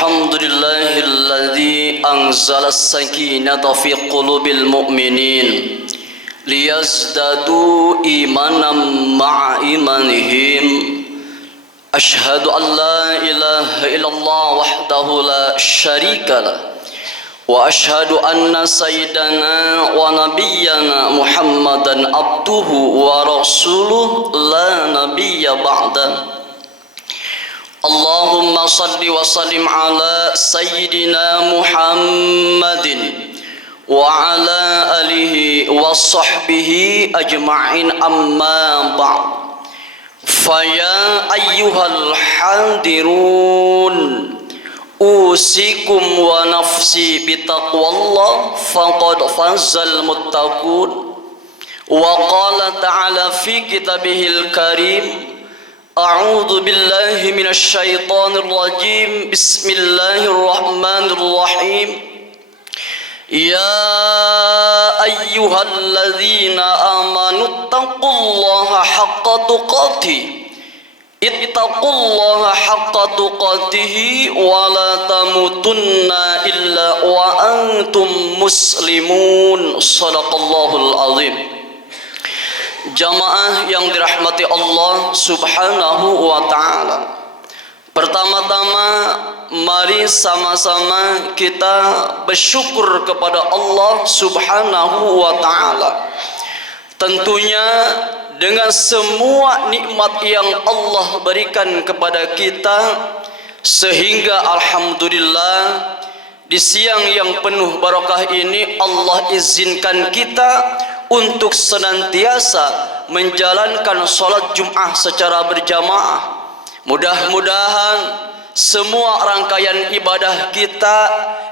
Alhamdulillahilladzi anzala as-sakinata fi qulubil mu'minin liyazdadu imanan ma'a imanihim. Ashhadu an la ilaha illallah wahdahu la syarika lah wa ashhadu anna sayyidana wa nabiyyana Muhammadan abduhu wa rasuluh la nabiyya ba'da. Allahumma salli wa sallim ala sayyidina Muhammadin wa ala alihi wa sahbihi ajma'in, amma ba'd. Faya ayyuhal hadirun, usikum wa nafsi bitaqwallah faqad fazal muttaqun. Wa qala ta'ala fi kitabihil karim, a'udzu billahi minasy syaithanir rajim. Bismillahirrahmanirrahim. Ya ayyuhalladzina amanu taqullaha haqqa tuqatih. Ittaqullaha haqqa tuqatih wa la tamutunna illa wa antum muslimun. Shadaqallahul azim. Jamaah yang dirahmati Allah subhanahu wa ta'ala, pertama-tama mari sama-sama kita bersyukur kepada Allah subhanahu wa ta'ala. Tentunya dengan semua nikmat yang Allah berikan kepada kita, sehingga alhamdulillah di siang yang penuh barakah ini Allah izinkan kita untuk senantiasa menjalankan sholat Jum'ah secara berjamaah. Mudah-mudahan semua rangkaian ibadah kita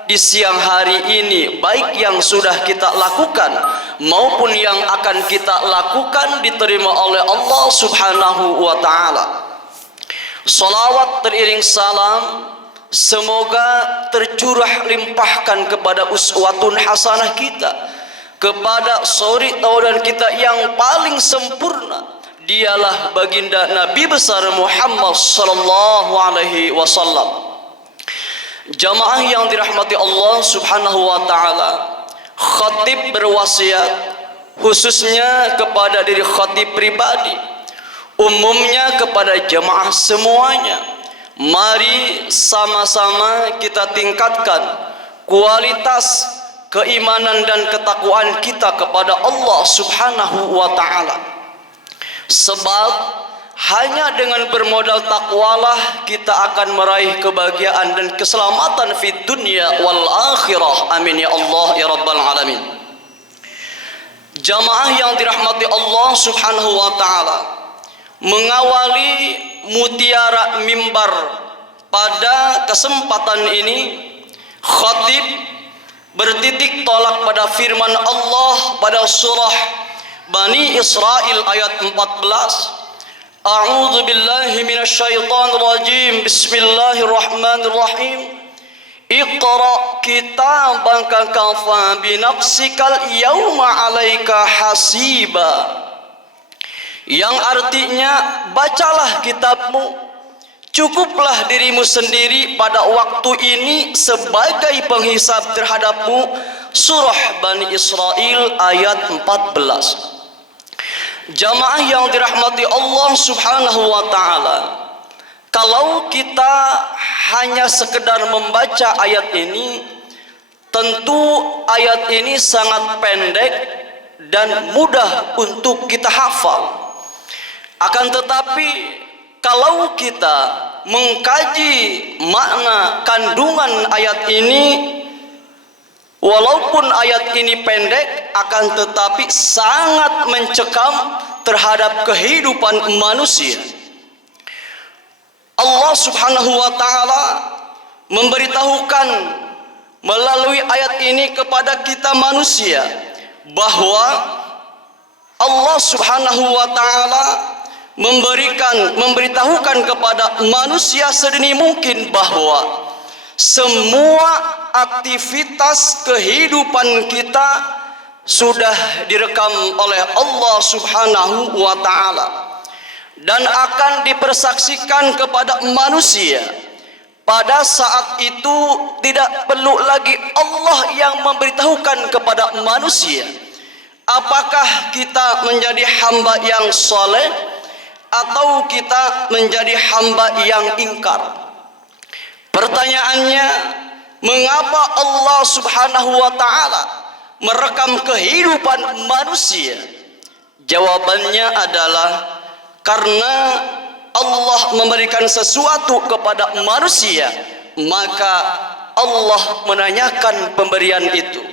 di siang hari ini, baik yang sudah kita lakukan maupun yang akan kita lakukan, diterima oleh Allah subhanahu wa ta'ala. Salawat teriring salam semoga tercurah limpahkan kepada uswatun hasanah kita, kepada suri tauladan kita yang paling sempurna, dialah baginda Nabi besar Muhammad sallallahu alaihi wasallam. Jamaah yang dirahmati Allah subhanahu wa ta'ala, khatib berwasiat khususnya kepada diri khatib pribadi, umumnya kepada jamaah semuanya. Mari sama-sama kita tingkatkan kualitas keimanan dan ketakwaan kita kepada Allah subhanahu wa ta'ala. Sebab hanya dengan bermodal takwalah kita akan meraih kebahagiaan dan keselamatan fid dunya wal akhirah. Amin ya Allah ya rabbal alamin. Jamaah yang dirahmati Allah subhanahu wa ta'ala, mengawali mutiara mimbar pada kesempatan ini, khatib bertitik tolak pada firman Allah pada surah Bani Israil ayat 14. A'udzu billahi minasyaitonir rajim. Bismillahirrahmanirrahim. Iqra kitabaka kafa binafsikal yauma 'alaika hasiba. Yang artinya, bacalah kitabmu, cukuplah dirimu sendiri pada waktu ini sebagai penghisab terhadapmu. Surah Bani Israil ayat 14. Jamaah yang dirahmati Allah subhanahu wa ta'ala, kalau kita hanya sekedar membaca ayat ini, tentu ayat ini sangat pendek dan mudah untuk kita hafal. Akan tetapi kalau kita mengkaji makna kandungan ayat ini, walaupun ayat ini pendek, akan tetapi sangat mencekam terhadap kehidupan manusia. Allah subhanahu wa ta'ala memberitahukan melalui ayat ini kepada kita manusia bahwa Allah subhanahu wa ta'ala memberitahukan kepada manusia sedini mungkin bahwa semua aktivitas kehidupan kita sudah direkam oleh Allah subhanahu wa ta'ala dan akan dipersaksikan kepada manusia pada saat itu tidak perlu lagi Allah yang memberitahukan kepada manusia apakah kita menjadi hamba yang soleh atau kita menjadi hamba yang ingkar. Pertanyaannya, mengapa Allah Subhanahu wa taala merekam kehidupan manusia? Jawabannya adalah karena Allah memberikan sesuatu kepada manusia, maka Allah menanyakan pemberian itu.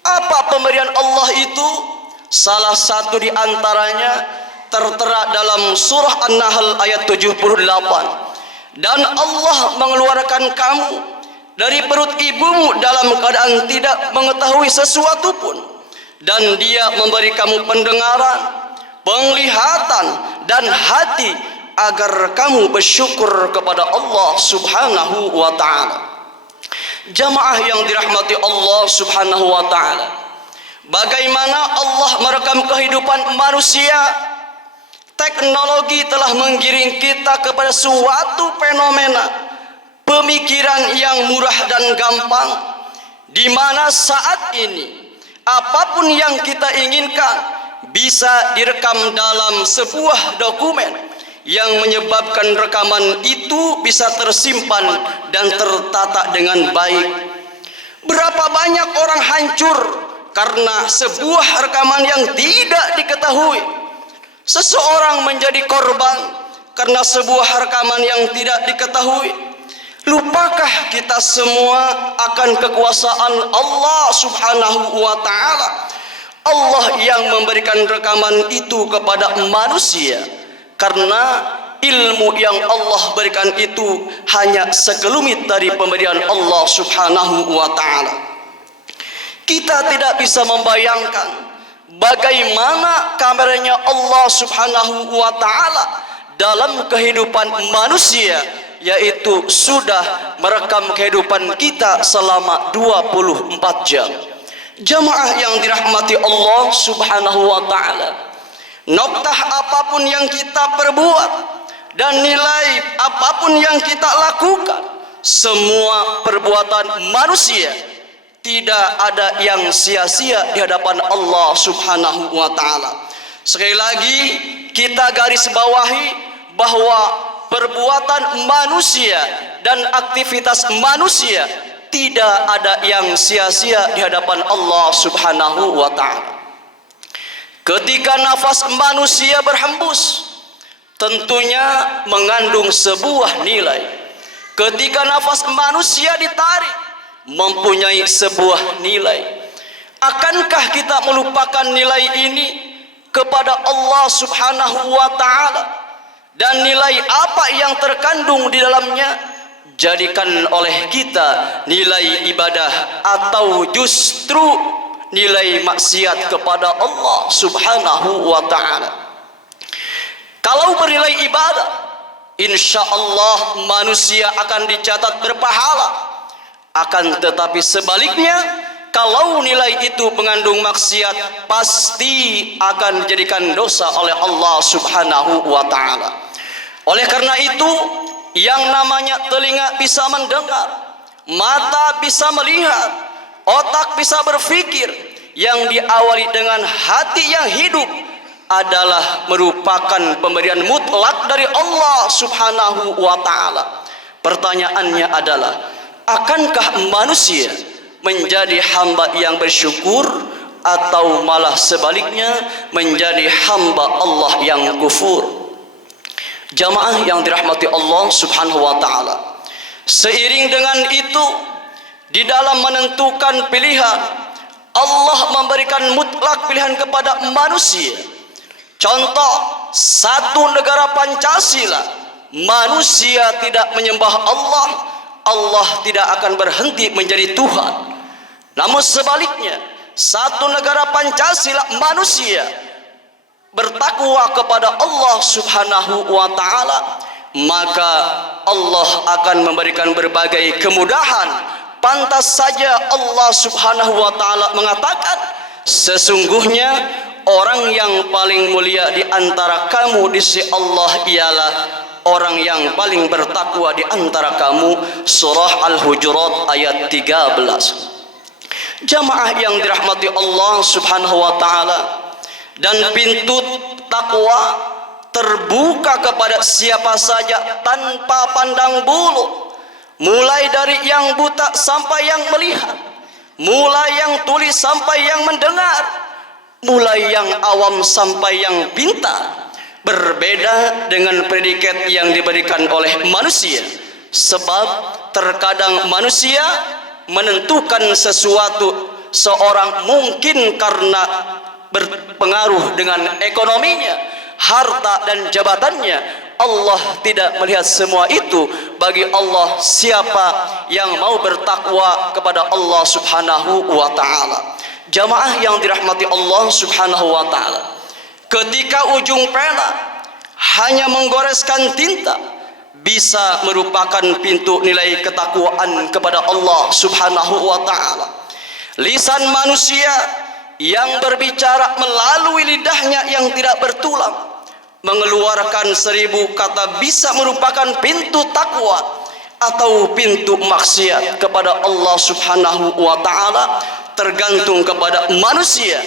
Apa pemberian Allah itu? Salah satu di antaranya tertera dalam surah An-Nahl ayat 78. Dan Allah mengeluarkan kamu dari perut ibumu dalam keadaan tidak mengetahui sesuatu pun, dan Dia memberi kamu pendengaran, penglihatan, dan hati agar kamu bersyukur kepada Allah Subhanahu wa taala. Jamaah yang dirahmati Allah Subhanahu wa taala, bagaimana Allah merekam kehidupan manusia? Teknologi telah menggiring kita kepada suatu fenomena pemikiran yang murah dan gampang, di mana saat ini apapun yang kita inginkan bisa direkam dalam sebuah dokumen yang menyebabkan rekaman itu bisa tersimpan dan tertata dengan baik. Berapa banyak orang hancur karena sebuah rekaman yang tidak diketahui. Seseorang menjadi korban karena sebuah rekaman yang tidak diketahui. Lupakah kita semua akan kekuasaan Allah Subhanahu wa taala? Allah yang memberikan rekaman itu kepada manusia, karena ilmu yang Allah berikan itu hanya sekelumit dari pemberian Allah Subhanahu wa taala. Kita tidak bisa membayangkan bagaimana kameranya Allah Subhanahu wa taala dalam kehidupan manusia, yaitu sudah merekam kehidupan kita selama 24 jam. Jamaah yang dirahmati Allah Subhanahu wa taala, noktah apapun yang kita perbuat dan nilai apapun yang kita lakukan, semua perbuatan manusia tidak ada yang sia-sia di hadapan Allah Subhanahu wa taala. Sekali lagi kita garis bawahi bahwa perbuatan manusia dan aktivitas manusia tidak ada yang sia-sia di hadapan Allah Subhanahu wa taala. Ketika nafas manusia berhembus, tentunya mengandung sebuah nilai. Ketika nafas manusia ditarik, mempunyai sebuah nilai. Akankah kita melupakan nilai ini kepada Allah Subhanahu wa taala? Dan nilai apa yang terkandung di dalamnya jadikan oleh kita nilai ibadah atau justru nilai maksiat kepada Allah Subhanahu wa taala? Kalau bernilai ibadah, insya Allah manusia akan dicatat berpahala. Akan tetapi sebaliknya, kalau nilai itu mengandung maksiat, pasti akan dijadikan dosa oleh Allah Subhanahu wa taala. Oleh karena itu, yang namanya telinga bisa mendengar, mata bisa melihat, otak bisa berpikir, yang diawali dengan hati yang hidup adalah merupakan pemberian mutlak dari Allah Subhanahu wa taala. Pertanyaannya adalah, akankah manusia menjadi hamba yang bersyukur atau malah sebaliknya menjadi hamba Allah yang kufur? Jamaah yang dirahmati Allah Subhanahu wa taala, seiring dengan itu, di dalam menentukan pilihan, Allah memberikan mutlak pilihan kepada manusia. Contoh, satu negara Pancasila, manusia tidak menyembah Allah, Allah tidak akan berhenti menjadi Tuhan. Namun sebaliknya, satu negara Pancasila, manusia bertakwa kepada Allah Subhanahu wa taala, maka Allah akan memberikan berbagai kemudahan. Pantas saja Allah Subhanahu wa taala mengatakan, sesungguhnya orang yang paling mulia di antara kamu di sisi Allah ialah orang yang paling bertakwa di antara kamu. Surah Al-Hujurat ayat 13. Jamaah yang dirahmati Allah Subhanahu wa taala, dan pintu takwa terbuka kepada siapa saja tanpa pandang bulu, mulai dari yang buta sampai yang melihat, mulai yang tuli sampai yang mendengar, mulai yang awam sampai yang pintar. Berbeda dengan predikat yang diberikan oleh manusia, sebab terkadang manusia menentukan sesuatu seorang mungkin karena berpengaruh dengan ekonominya, harta dan jabatannya. Allah tidak melihat semua itu. Bagi Allah, siapa yang mau bertakwa kepada Allah Subhanahu wa taala. Jamaah yang dirahmati Allah Subhanahu wa taala, ketika ujung pena hanya menggoreskan tinta bisa merupakan pintu nilai ketakwaan kepada Allah Subhanahu wa taala. Lisan manusia yang berbicara melalui lidahnya yang tidak bertulang mengeluarkan 1000 kata bisa merupakan pintu takwa atau pintu maksiat kepada Allah Subhanahu wa taala. Tergantung kepada manusia,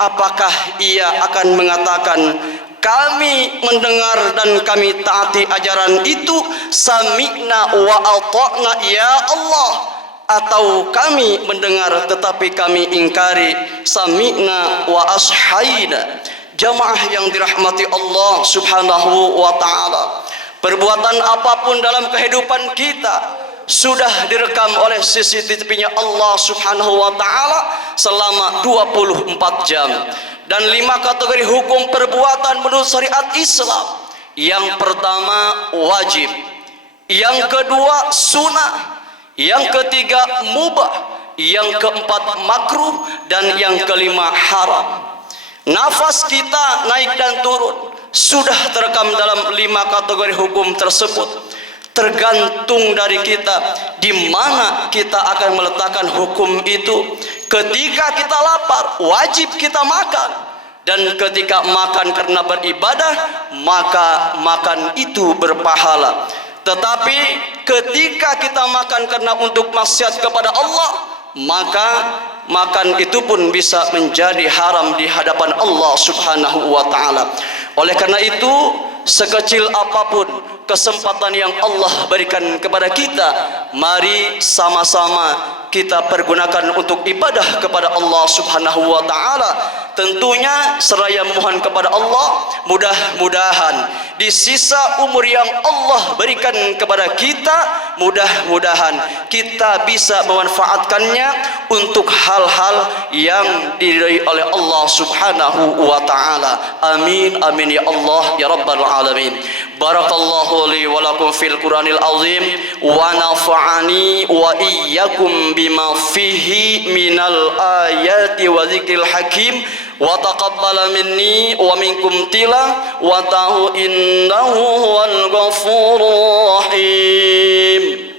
apakah ia akan mengatakan kami mendengar dan kami taati ajaran itu, sami'na wa ata'na ya Allah, atau kami mendengar tetapi kami ingkari, sami'na wa ashaina. Jamaah yang dirahmati Allah Subhanahu wa taala, perbuatan apapun dalam kehidupan kita sudah direkam oleh CCTV-nya Allah Subhanahu wa taala selama 24 jam. Dan 5 kategori hukum perbuatan menurut syariat Islam. Yang pertama wajib, yang kedua sunnah, yang ketiga mubah, yang keempat makruh, dan yang kelima haram. Nafas kita naik dan turun sudah terekam dalam 5 kategori hukum tersebut. Tergantung dari kita di mana kita akan meletakkan hukum itu. Ketika kita lapar, wajib kita makan, dan ketika makan karena beribadah, maka makan itu berpahala. Tetapi ketika kita makan karena untuk maksiat kepada Allah, maka makan itu pun bisa menjadi haram di hadapan Allah Subhanahu wa taala. Oleh karena itu, sekecil apapun kesempatan yang Allah berikan kepada kita, mari sama-sama kita pergunakan untuk ibadah kepada Allah Subhanahu wa taala. Tentunya seraya memohon kepada Allah, mudah-mudahan di sisa umur yang Allah berikan kepada kita, mudah-mudahan kita bisa memanfaatkannya untuk hal-hal yang diridhai oleh Allah Subhanahu wa taala. Amin amin ya Allah ya rabbal alamin. Barakallahu li wa lakum fil Qur'anil azim, wa nafa'ani wa iyyakum bima fihi minal ayati wa dzikril hakim, wa taqabbala minni wa minkum tila wa ta'u innahu huwal ghafurur rahim.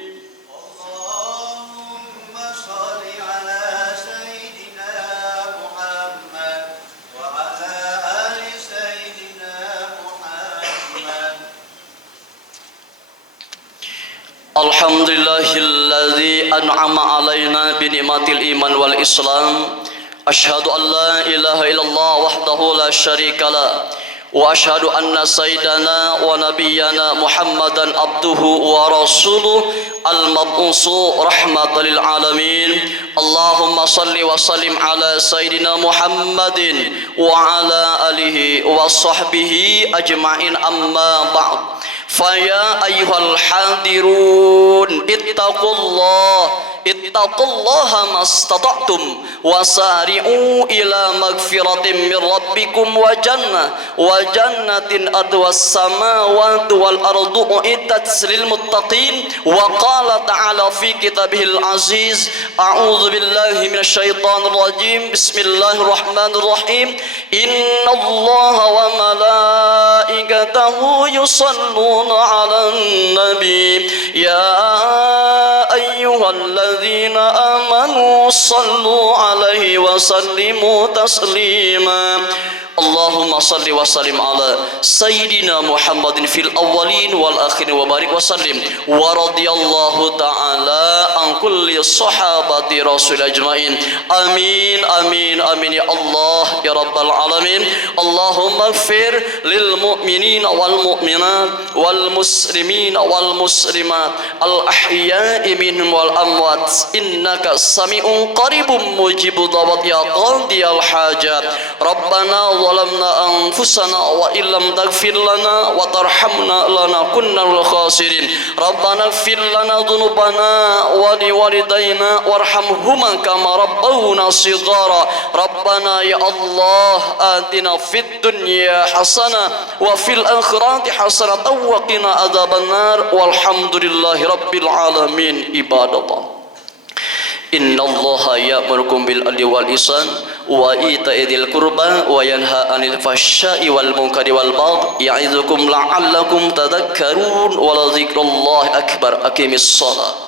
Alhamdulillahilladzi an'ama alaina bi ni'matil iman wal islam. Asyhadu an la ilaha illallah wahdahu la syarikalah, wa asyhadu anna sayyidana wa nabiyyana Muhammadan abduhu wa rasuluh al-mab'usu rahmatan lil alamin. Allahumma salli wa sallim ala sayyidina Muhammadin wa ala alihi wa sahbihi ajma'in, amma ba'd. Faya ayyuhal hadirun ittaqullaha mastata'tum wasari'u ila magfiratin min rabbikum wa jannatin adwas samawati wal ardu uiddat lil muttaqin. Wa qala ta'ala fi kitabihil aziz, a'udzu billahi minasyaitonir rajim, bismillahirrahmanirrahim. Innallaha wa malaikatahu yusalluna 'alan nabi ya ayyuhalladzina amanu sallu 'alaihi wa sallimu taslima. Allahumma salli wa sallim ala Sayyidina Muhammadin fil awwalin wal akhirin wa barik wa sallim wa radiyallahu ta'ala an kulli sahabati rasul ajmain. Amin amin amin ya Allah ya rabbal alamin. Allahumma ighfir lil mu'minina wal mu'minat wal muslimina wal muslimat al ahya'i minhum wal amwat innaka sami'un qaribun mujibud da'wat ya qadiyal hajat. Rabbana ظلمنا أنفسنا وإن لم تغفر لنا وترحمنا لنكن من الخاسرين. ربنا اغفر لنا ذنوبنا ولوالدينا وارحمهما كما ربونا صغارا. ربنا يا الله آتنا في الدنيا حسنة وفي الآخرة حسنة وقنا عذاب النار والحمد لله رب العالمين. عباد الله إن الله يأمركم بالعدل والإحسان وإيتاء ذي القربى وينهى عن الفحشاء والمنكر والبغي يعظكم لعلكم تذكرون ولذكر الله أكبر. أقم الصلاة.